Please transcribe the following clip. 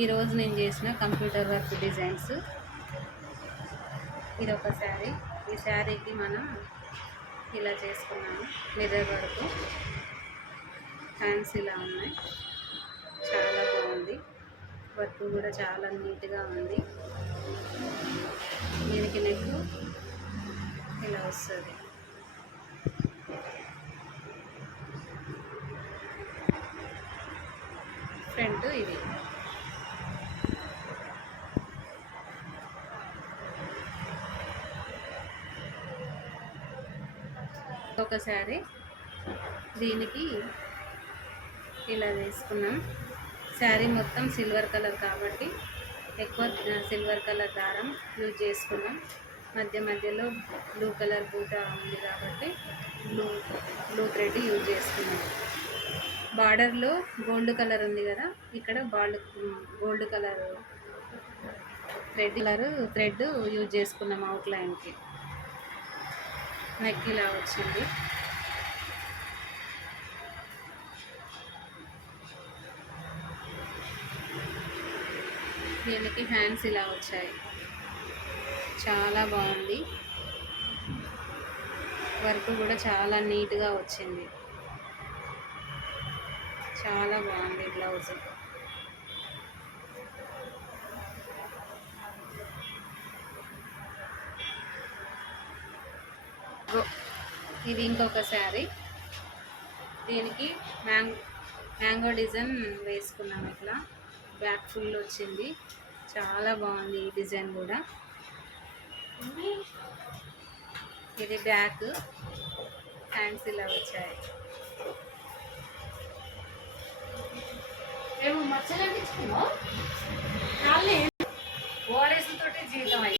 ఈరోజు నేను చేసిన కంప్యూటర్ వర్క్ డిజైన్స్. ఇది ఒక శారీ. ఈ శారీకి మనం ఇలా చేసుకున్నాము. మిర్రర్ వర్క్, హ్యాండ్స్ ఇలా ఉన్నాయి. చాలా బాగుంది. వర్క్ కూడా చాలా నీట్గా ఉంది. దీనికి నెక్ ఇలా వస్తుంది. ఫ్రంట్ ఇది. ఒక శారీ. దీనికి ఇలా వేసుకున్నాం. శారీ మొత్తం సిల్వర్ కలర్ కాబట్టి ఎక్కువ సిల్వర్ కలర్ దారం యూజ్ చేసుకున్నాం. మధ్య మధ్యలో బ్లూ కలర్ బూటా ఉంది కాబట్టి బ్లూ థ్రెడ్ యూజ్ చేసుకున్నాం. బార్డర్లో గోల్డ్ కలర్ ఉంది కదా, ఇక్కడ గోల్డ్ కలర్ థ్రెడ్ యూజ్ చేసుకున్నాం అవుట్లైన్కి. నెక్ ఇలా వచ్చింది. దీనికి హ్యాండ్స్ ఇలా వచ్చాయి. చాలా బాగుంది. వర్క్ కూడా చాలా నీట్గా వచ్చింది. చాలా బాగుంది బ్లౌజ్. ఇది ఇంకొక శారీ. దీనికి మ్యాంగో డిజైన్ వేసుకున్నాం. ఇట్లా బ్యాక్ ఫుల్ వచ్చింది. చాలా బాగుంది ఈ డిజైన్ కూడా. ఇది బ్యాక్, హ్యాండ్స్ ఇలా వచ్చాయి. మచ్చలు అంటించుకున్నావు ఓఆర్ఎస్ తోటి జీవితం.